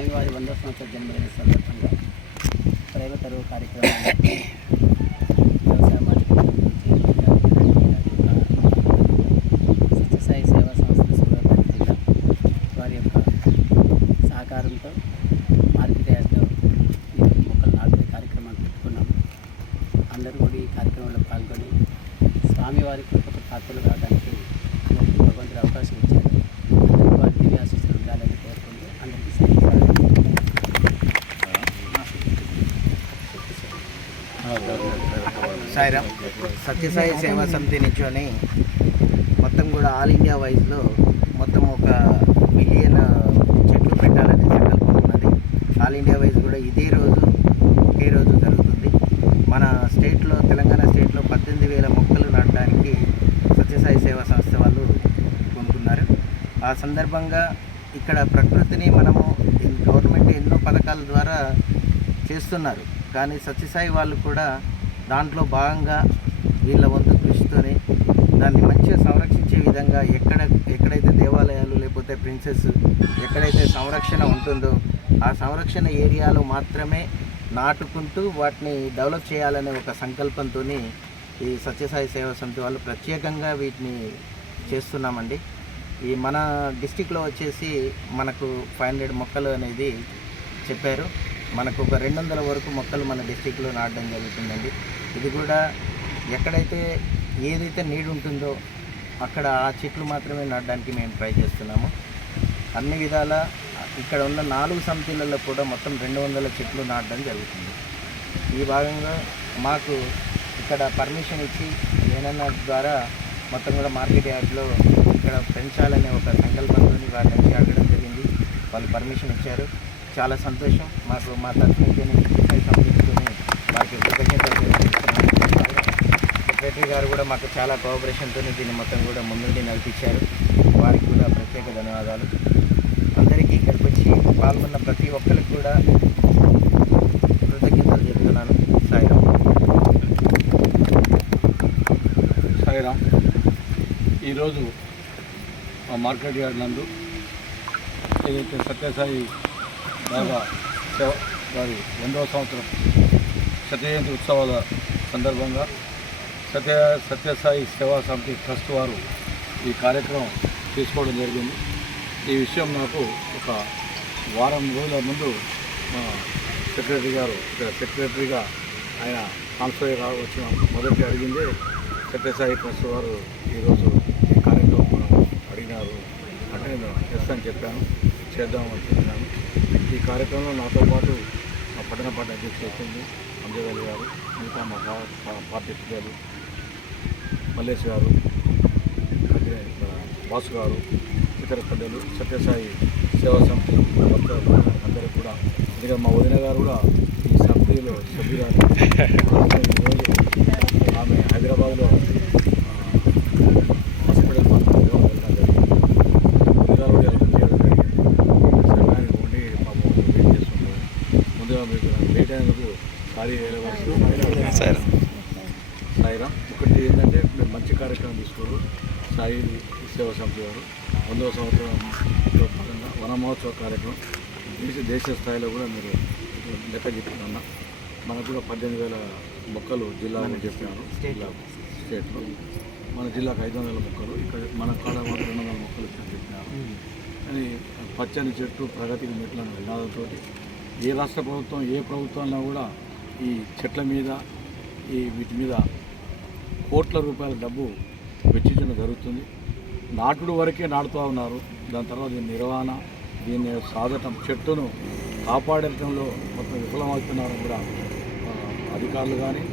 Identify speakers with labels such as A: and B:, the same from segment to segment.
A: స్వామివారి వంద సంవత్సర జన్మదిన సందర్భంగా ప్రేమ తరువు కార్యక్రమాన్ని
B: సాయిరామ్ సత్యసాయి సేవా సమితి నుంచొని మొత్తం కూడా ఆల్ ఇండియా వైజ్లో మొత్తం ఒక మిలియన్ చెట్లు పెట్టాలనే సంకల్పం ఉన్నది. ఆల్ ఇండియా వైజ్ కూడా ఇదే రోజు ఒకే రోజు జరుగుతుంది. మన స్టేట్లో తెలంగాణ స్టేట్లో పద్దెనిమిది వేల మొక్కలు నాటడానికి సత్యసాయి సేవా సంస్థ వాళ్ళు కొనుక్కున్నారు ఆ సందర్భంగా ఇక్కడ ప్రకృతిని మనము గవర్నమెంట్ ఎన్నో పథకాల ద్వారా చేస్తున్నారు. కానీ సత్యసాయి వాళ్ళు కూడా దాంట్లో భాగంగా వీళ్ళ వంతు కృషితోని దాన్ని మంచిగా సంరక్షించే విధంగా ఎక్కడ ఎక్కడైతే దేవాలయాలు లేకపోతే ప్రిన్సెస్ ఎక్కడైతే సంరక్షణ ఉంటుందో ఆ సంరక్షణ ఏరియాలో మాత్రమే నాటుకుంటూ వాటిని డెవలప్ చేయాలనే ఒక సంకల్పంతో ఈ సత్యసాయి సేవా సమితి వాళ్ళు ప్రత్యేకంగా వీటిని చేస్తున్నామండి. ఈ మన డిస్టిక్లో వచ్చేసి మనకు ఫైవ్ హండ్రెడ్ మొక్కలు అనేది చెప్పారు. మనకు ఒక రెండు వందల వరకు మొక్కలు మన డిస్టిక్లో నాటడం జరుగుతుందండి. ఇది కూడా ఎక్కడైతే ఏదైతే నీడు ఉంటుందో అక్కడ ఆ చెట్లు మాత్రమే నాటడానికి మేము ట్రై చేస్తున్నాము. అన్ని విధాల ఇక్కడ ఉన్న నాలుగు సమితిలలో కూడా మొత్తం రెండు వందల చెట్లు నాటడం జరుగుతుంది. ఈ భాగంగా మాకు ఇక్కడ పర్మిషన్ ఇచ్చి ఏనన్నా ద్వారా మొత్తం కూడా మార్కెట్ యార్డ్లో ఇక్కడ పెంచాలనే ఒక సంకల్పంతో వారి నుంచి అడగడం జరిగింది. వాళ్ళు పర్మిషన్ ఇచ్చారు. చాలా సంతోషం. మాకు మా తరఫున సంబంధించుకొని వారికి కృతజ్ఞతలు సెక్రటరీ గారు కూడా మాకు చాలా కోఆపరేషన్తో దీన్ని మొత్తం కూడా ముందుండి నడిపించారు. వారికి కూడా ప్రత్యేక ధన్యవాదాలు. అందరికీ ఇక్కడికి వచ్చి పాల్గొన్న ప్రతి ఒక్కరికి కూడా కృతజ్ఞతలు చెప్తున్నాను. సాయిరామ్.
C: సాయిరామ్ ఈరోజు మా మార్కెట్ యార్డ్ నందు ఏదైతే సత్యసాయి బాబా సేవ వారి రెండవ సంవత్సరం సత్యజయంతి ఉత్సవాల సందర్భంగా సత్య సత్యసాయి సేవా సమితి ట్రస్ట్ వారు ఈ కార్యక్రమం తీసుకోవడం జరిగింది. ఈ విషయం నాకు ఒక వారం రోజుల ముందు మా సెక్రటరీ గారు ఇక్కడ సెక్రటరీగా ఆయన ట్రాన్స్ఫర్గా వచ్చిన మొదటి అడిగిందే సత్యసాయి ట్రస్ట్ వారు ఈరోజు ఈ కార్యక్రమం మనం అడిగినారు. అంటే నేను ఎస్ అని చెప్పాను. చేద్దామని ఈ కార్యక్రమంలో నాతో పాటు మా పట్టణ పార్టీ అధ్యక్షులు వచ్చింది అంజవేలి గారు మిగతా మా పార్టీ సభ్యులు మల్లేష్ గారు అదే బాసు గారు ఇతర పెద్దలు సత్యసాయి సేవా సమితి అందరూ కూడా. ఇంకా మా వదిన గారు కూడా ఈ సమితిలో సభ్యురాలు. ఆమె హైదరాబాద్లో వేయవలసి సాయిరామ్ ఒకటి ఏంటంటే మీరు మంచి కార్యక్రమం తీసుకోరు. సాయి సేవా సమితి వారు. వందవ సంవత్సరంలో భాగంగా వన మహోత్సవ కార్యక్రమం. దేశ దేశ స్థాయిలో కూడా మీరు లెక్క చెప్తున్న మనకు కూడా పద్దెనిమిది వేల మొక్కలు జిల్లాలో చెప్పినారు. జిల్లా స్టేట్లో. మన జిల్లాకు ఐదు వందల మొక్కలు ఇక్కడ మన కాడ మాత్రం రెండు వందల మొక్కలు చెప్పినారు. కానీ పచ్చని చెట్టు ప్రగతికి మెట్లను నినాదంతో ఏ రాష్ట్ర ప్రభుత్వం ఏ ప్రభుత్వంలో కూడా ఈ చెట్ల మీద ఈ వీటి మీద కోట్ల రూపాయల డబ్బు వెచ్చించడం జరుగుతుంది. నాటుడు వరకే నాటుతూ ఉన్నారు. దాని తర్వాత దీని నిర్వహణ దీన్ని సాధటం చెట్టును కాపాడటంలో మొత్తం విఫలమవుతున్నారు కూడా అధికారులు కానీ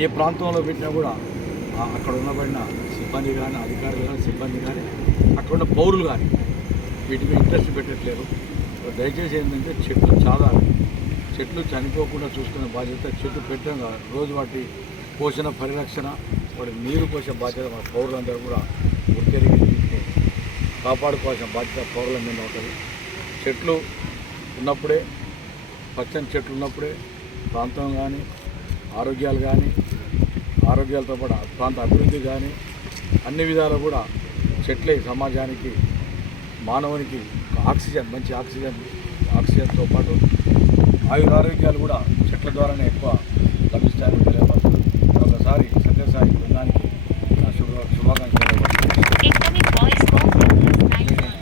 C: ఏ ప్రాంతంలో పెట్టినా కూడా అక్కడ ఉన్నబడిన సిబ్బంది కానీ అధికారులు కానీ సిబ్బంది కానీ అక్కడ ఉన్న పౌరులు కానీ వీటి మీద ఇంట్రెస్ట్ పెట్టట్లేరు దయచేసి ఏంటంటే చెట్లు చాలా చెట్లు చనిపోకుండా చూసుకునే బాధ్యత చెట్లు పెట్టడం కాదు. రోజు వాటి పోషణ పరిరక్షణ వాటి నీరు పోసే బాధ్యత మన పౌరులందరూ కూడా గుర్తెరిగి కాపాడుకోవాల్సిన బాధ్యత పౌరుల మీద ఉంటుంది. చెట్లు ఉన్నప్పుడే పచ్చని చెట్లు ఉన్నప్పుడే ప్రాంతం కానీ ఆరోగ్యాలు కానీ ఆరోగ్యాలతో పాటు ప్రాంత అభివృద్ధి కానీ అన్ని విధాలు కూడా చెట్లే సమాజానికి మానవునికి ఆక్సిజన్ మంచి ఆక్సిజన్ ఆక్సిజన్తో పాటు ఆయురారోగ్యాలు కూడా చెట్ల ద్వారానే ఎక్కువ